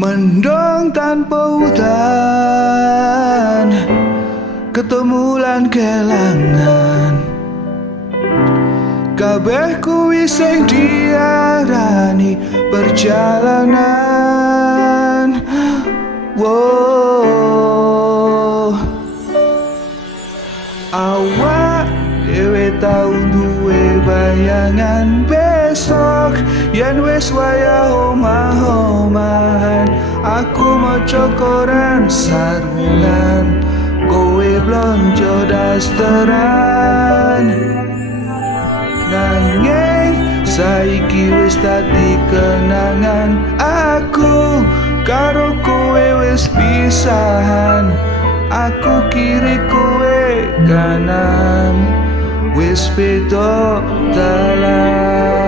Mendung tanpa hutan, ketemulan kelangan. Kabeh kuwi sing diarani perjalanan. Wow, awak dhewe tau duwe bayangan besok yen wis wayah omah-omahan. Aku maca koran sarungan, kowe blonjo dasteran. Nanging saiki wis dadi kenangan. Aku karo kowe wis pisahan. Aku kiri kowe kanan, wis beda dalan.